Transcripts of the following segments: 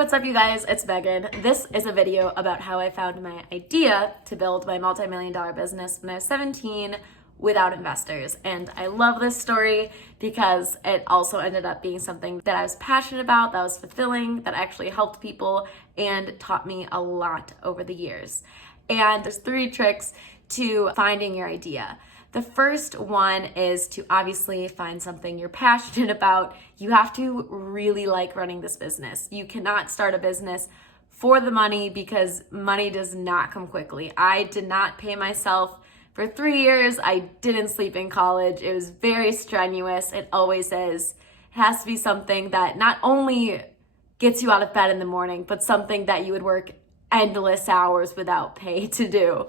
What's up, you guys? It's Megan. This is a video about how I found my idea to build my multi-million-dollar business when I was 17 without investors. And I love this story because it also ended up being something that I was passionate about, that was fulfilling, that actually helped people and taught me a lot over the years. And there's 3 tricks to finding your idea. The first one is to obviously find something you're passionate about. You have to really like running this business. You cannot start a business for the money because money does not come quickly. I did not pay myself for 3 years. I didn't sleep in college. It was very strenuous. It always is. It has to be something that not only gets you out of bed in the morning, but something that you would work endless hours without pay to do.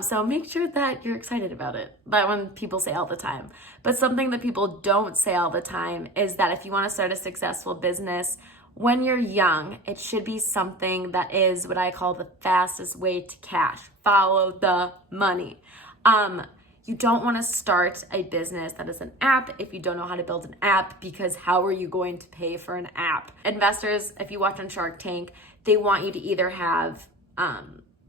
So make sure that you're excited about it. That one people say all the time. But something that people don't say all the time is that if you want to start a successful business when you're young, it should be something that is what I call the fastest way to cash. Follow the money. You don't want to start a business that is an app if you don't know how to build an app, because how are you going to pay for an app? Investors, if you watch on Shark Tank, they want you to either have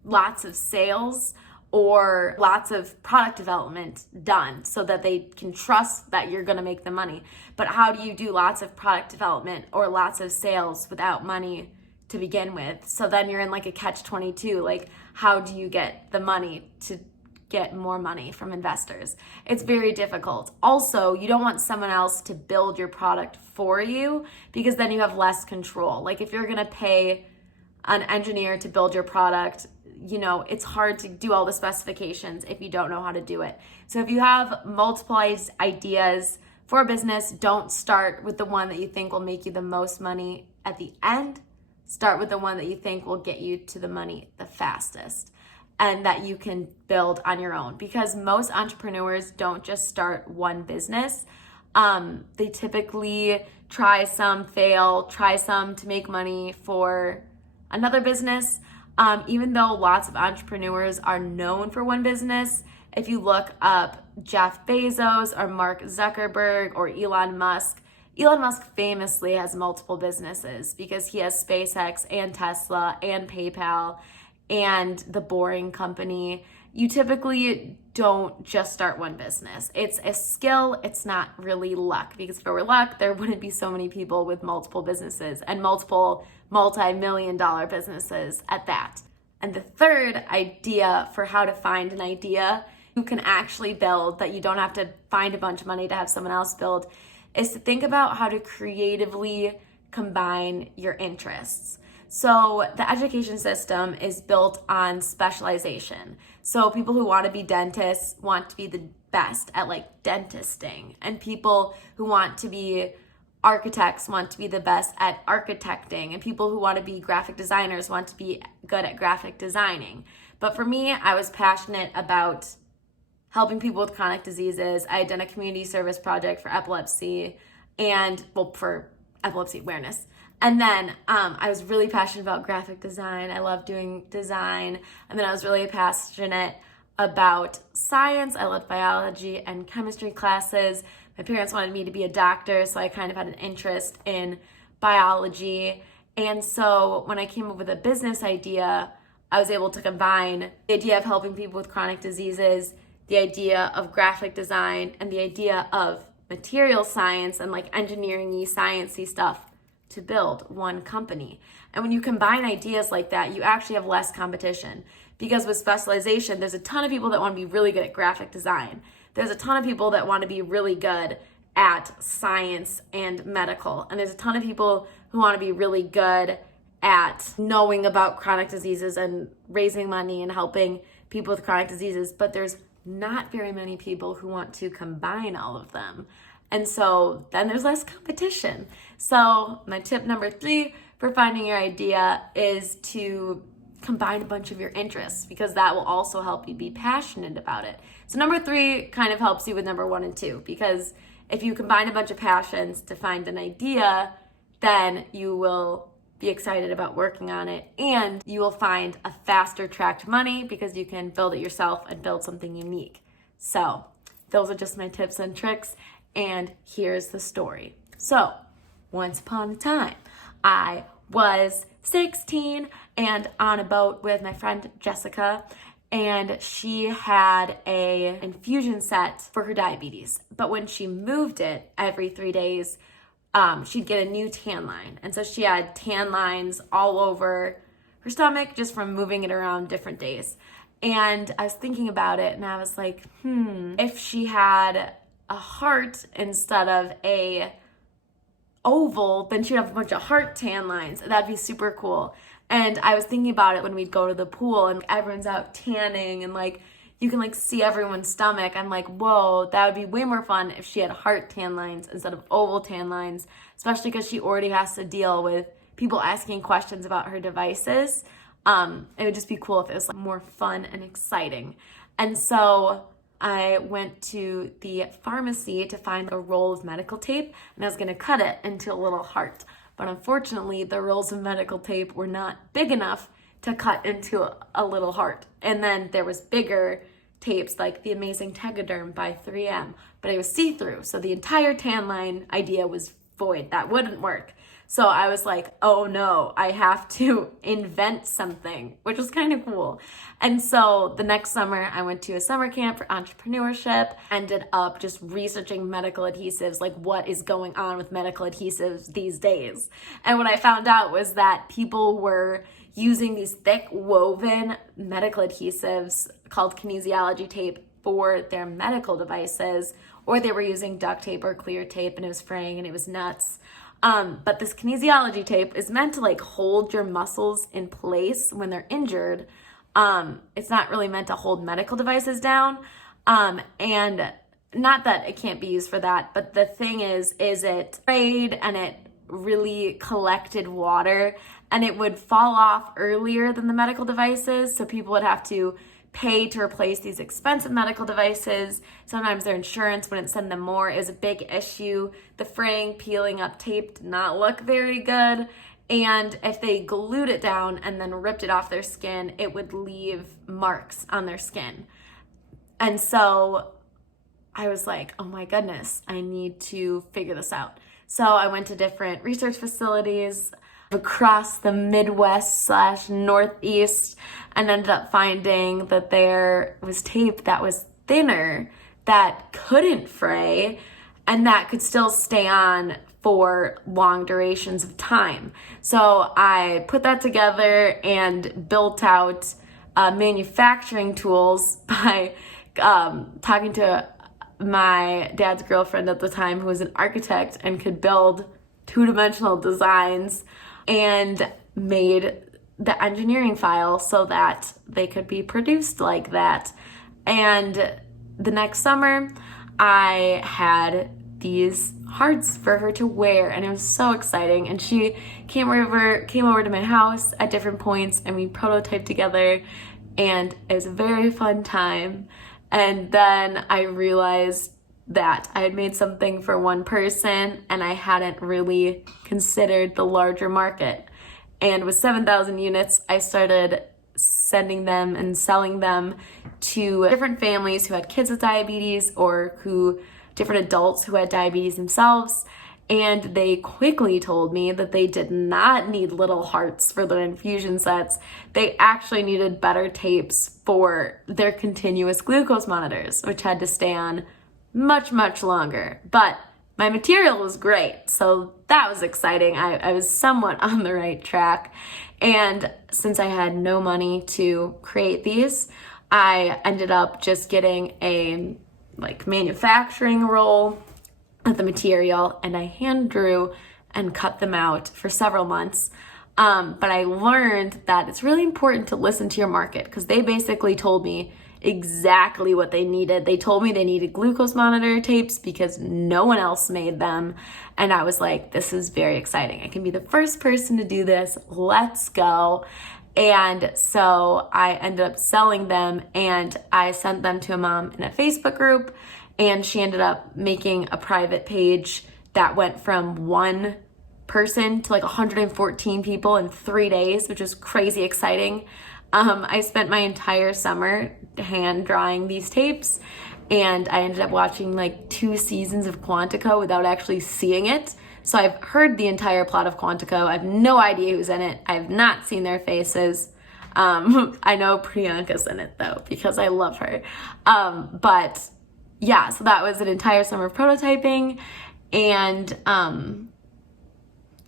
lots of sales or lots of product development done so that they can trust that you're going to make the money. But how do you do lots of product development or lots of sales without money to begin with? So then you're in like a catch-22. Like, how do you get the money to get more money from investors? It's very difficult. Also, you don't want someone else to build your product for you because then you have less control. Like if you're going to pay an engineer to build your product, you know, it's hard to do all the specifications if you don't know how to do it. So if you have multiple ideas for a business, don't start with the one that you think will make you the most money at the end. Start with the one that you think will get you to the money the fastest and that you can build on your own, because most entrepreneurs don't just start one business. They typically try some, fail, try some to make money for another business. Even though lots of entrepreneurs are known for one business, if you look up Jeff Bezos or Mark Zuckerberg or Elon Musk famously has multiple businesses because he has SpaceX and Tesla and PayPal and The Boring Company. You typically don't just start one business. It's a skill. It's not really luck, because if it were luck, there wouldn't be so many people with multiple businesses and multiple multi-million-dollar businesses at that. And the third idea for how to find an idea you can actually build that you don't have to find a bunch of money to have someone else build is to think about how to creatively combine your interests. So the education system is built on specialization. So people who want to be dentists want to be the best at like dentisting, and people who want to be architects want to be the best at architecting, and people who want to be graphic designers want to be good at graphic designing. But for me, I was passionate about helping people with chronic diseases. I had done a community service project for epilepsy for epilepsy awareness. And then I was really passionate about graphic design. I love doing design. And then I was really passionate about science. I loved biology and chemistry classes. My parents wanted me to be a doctor, so I kind of had an interest in biology. And so when I came up with a business idea, I was able to combine the idea of helping people with chronic diseases, the idea of graphic design, and the idea of material science and like engineering-y, science-y stuff to build one company. And when you combine ideas like that, you actually have less competition, because with specialization, there's a ton of people that want to be really good at graphic design. There's a ton of people that want to be really good at science and medical. And there's a ton of people who want to be really good at knowing about chronic diseases and raising money and helping people with chronic diseases. But there's not very many people who want to combine all of them. And so then there's less competition. So my tip number 3 for finding your idea is to combine a bunch of your interests, because that will also help you be passionate about it. So number 3 kind of helps you with number 1 and 2, because if you combine a bunch of passions to find an idea, then you will be excited about working on it, and you will find a faster track to money because you can build it yourself and build something unique. So those are just my tips and tricks. And here's the story. So, once upon a time, I was 16 and on a boat with my friend Jessica, and she had a infusion set for her diabetes. But when she moved it every 3 days, she'd get a new tan line. And so she had tan lines all over her stomach just from moving it around different days. And I was thinking about it and I was like, if she had a heart instead of a oval, then she'd have a bunch of heart tan lines. That'd be super cool. And I was thinking about it when we'd go to the pool and everyone's out tanning and like you can like see everyone's stomach. I'm like, whoa, that would be way more fun if she had heart tan lines instead of oval tan lines, especially because she already has to deal with people asking questions about her devices. It would just be cool if it was like more fun and exciting. And so I went to the pharmacy to find a roll of medical tape and I was gonna cut it into a little heart. But unfortunately, the rolls of medical tape were not big enough to cut into a little heart. And then there was bigger tapes like the Amazing Tegaderm by 3M, but it was see-through. So the entire tan line idea was void. That wouldn't work. So I was like, oh no, I have to invent something, which was kind of cool. And so the next summer I went to a summer camp for entrepreneurship, ended up just researching medical adhesives, like what is going on with medical adhesives these days. And what I found out was that people were using these thick woven medical adhesives called kinesiology tape for their medical devices, or they were using duct tape or clear tape and it was fraying and it was nuts. But this kinesiology tape is meant to like hold your muscles in place when they're injured. It's not really meant to hold medical devices down. And not that it can't be used for that, but the thing is it sprayed and it really collected water and it would fall off earlier than the medical devices. So people would have to pay to replace these expensive medical devices. Sometimes their insurance wouldn't send them more. It was a big issue. The fraying, peeling up tape did not look very good. And if they glued it down and then ripped it off their skin, it would leave marks on their skin. And so I was like, oh my goodness, I need to figure this out. So I went to different research facilities across the Midwest/Northeast and ended up finding that there was tape that was thinner, that couldn't fray, and that could still stay on for long durations of time. So I put that together and built out manufacturing tools by talking to my dad's girlfriend at the time, who was an architect and could build two-dimensional designs, and made the engineering file so that they could be produced like that. And the next summer, I had these hearts for her to wear, and it was so exciting. And she came over to my house at different points, and we prototyped together, and it was a very fun time. And then I realized that I had made something for one person and I hadn't really considered the larger market. And with 7,000 units, I started sending them and selling them to different families who had kids with diabetes or different adults who had diabetes themselves. And they quickly told me that they did not need little hearts for their infusion sets. They actually needed better tapes for their continuous glucose monitors, which had to stay on much, much longer. But my material was great, so that was exciting. I was somewhat on the right track. And since I had no money to create these, I ended up just getting a manufacturing roll of the material, and I hand drew and cut them out for several months. But I learned that it's really important to listen to your market, because they basically told me exactly what they needed. They told me they needed glucose monitor tapes because no one else made them. And I was like, this is very exciting. I can be the first person to do this. Let's go. And so I ended up selling them, and I sent them to a mom in a Facebook group, and she ended up making a private page that went from one person to 114 people in 3 days, which was crazy exciting. I spent my entire summer hand drawing these tapes, and I ended up watching 2 seasons of Quantico without actually seeing it. So I've heard the entire plot of Quantico. I have no idea who's in it. I have not seen their faces. I know Priyanka's in it though, because I love her. But yeah, so that was an entire summer of prototyping. And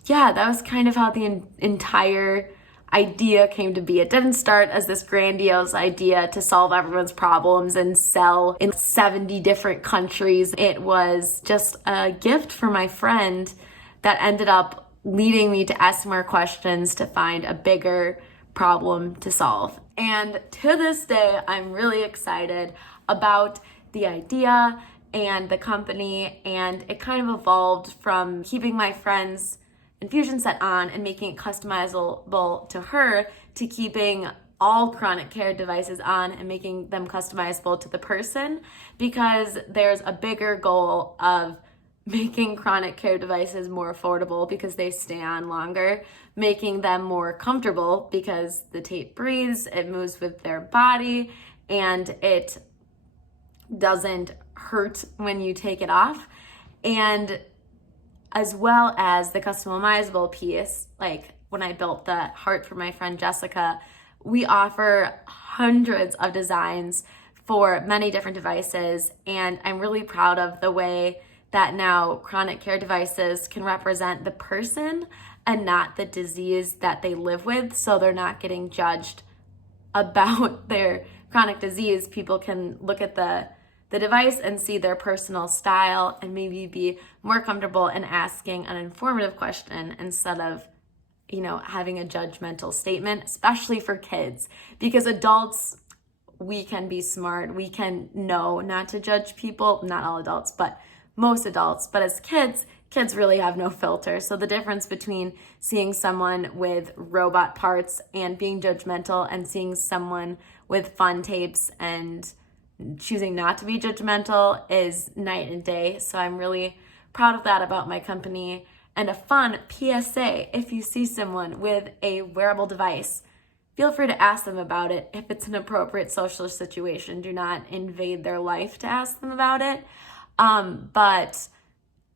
yeah, that was kind of how the entire idea came to be. It didn't start as this grandiose idea to solve everyone's problems and sell in 70 different countries. It was just a gift for my friend that ended up leading me to ask more questions to find a bigger problem to solve. And to this day, I'm really excited about the idea and the company, and it kind of evolved from keeping my friend's infusion set on and making it customizable to her, to keeping all chronic care devices on and making them customizable to the person, because there's a bigger goal of making chronic care devices more affordable because they stay on longer, making them more comfortable because the tape breathes, it moves with their body, and it doesn't hurt when you take it off. And as well as the customizable piece, like when I built the heart for my friend Jessica, we offer hundreds of designs for many different devices, and I'm really proud of the way that now chronic care devices can represent the person and not the disease that they live with, so they're not getting judged about their chronic disease. People can look at the device and see their personal style and maybe be more comfortable in asking an informative question instead of, having a judgmental statement, especially for kids. Because adults, we can be smart, we can know not to judge people, not all adults, but most adults. But as kids really have no filter. So the difference between seeing someone with robot parts and being judgmental and seeing someone with fun tapes and choosing not to be judgmental is night and day. So I'm really proud of that about my company. And a fun PSA, if you see someone with a wearable device, feel free to ask them about it if it's an appropriate social situation. Do not invade their life to ask them about it, but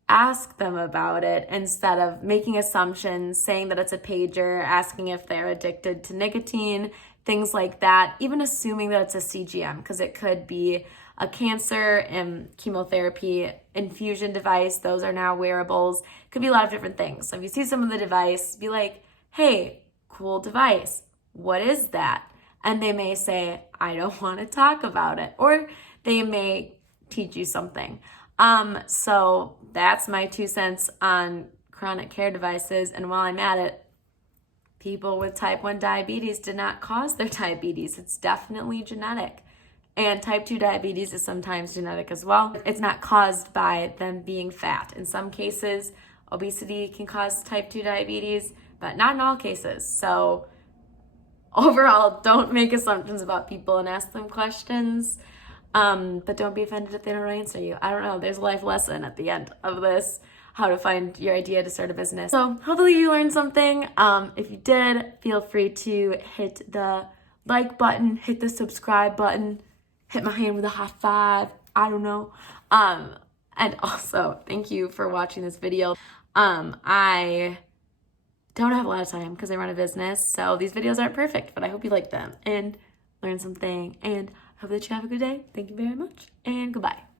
ask them about it instead of making assumptions, saying that it's a pager, asking if they're addicted to nicotine, things like that, even assuming that it's a CGM, because it could be a cancer and chemotherapy infusion device. Those are now wearables. Could be a lot of different things. So if you see some of the device, be like, hey, cool device. What is that? And they may say, I don't want to talk about it. Or they may teach you something. So that's my 2 cents on chronic care devices. And while I'm at it, people with type 1 diabetes did not cause their diabetes. It's definitely genetic. And type 2 diabetes is sometimes genetic as well. It's not caused by them being fat. In some cases, obesity can cause type 2 diabetes, but not in all cases. So overall, don't make assumptions about people and ask them questions. But don't be offended if they don't answer you. I don't know. There's a life lesson at the end of this, how to find your idea to start a business. So hopefully you learned something. If you did, feel free to hit the like button, hit the subscribe button, hit my hand with a high five. I don't know. And also, thank you for watching this video. I don't have a lot of time because I run a business, so these videos aren't perfect, but I hope you like them and learn something, and hope that you have a good day. Thank you very much, and goodbye.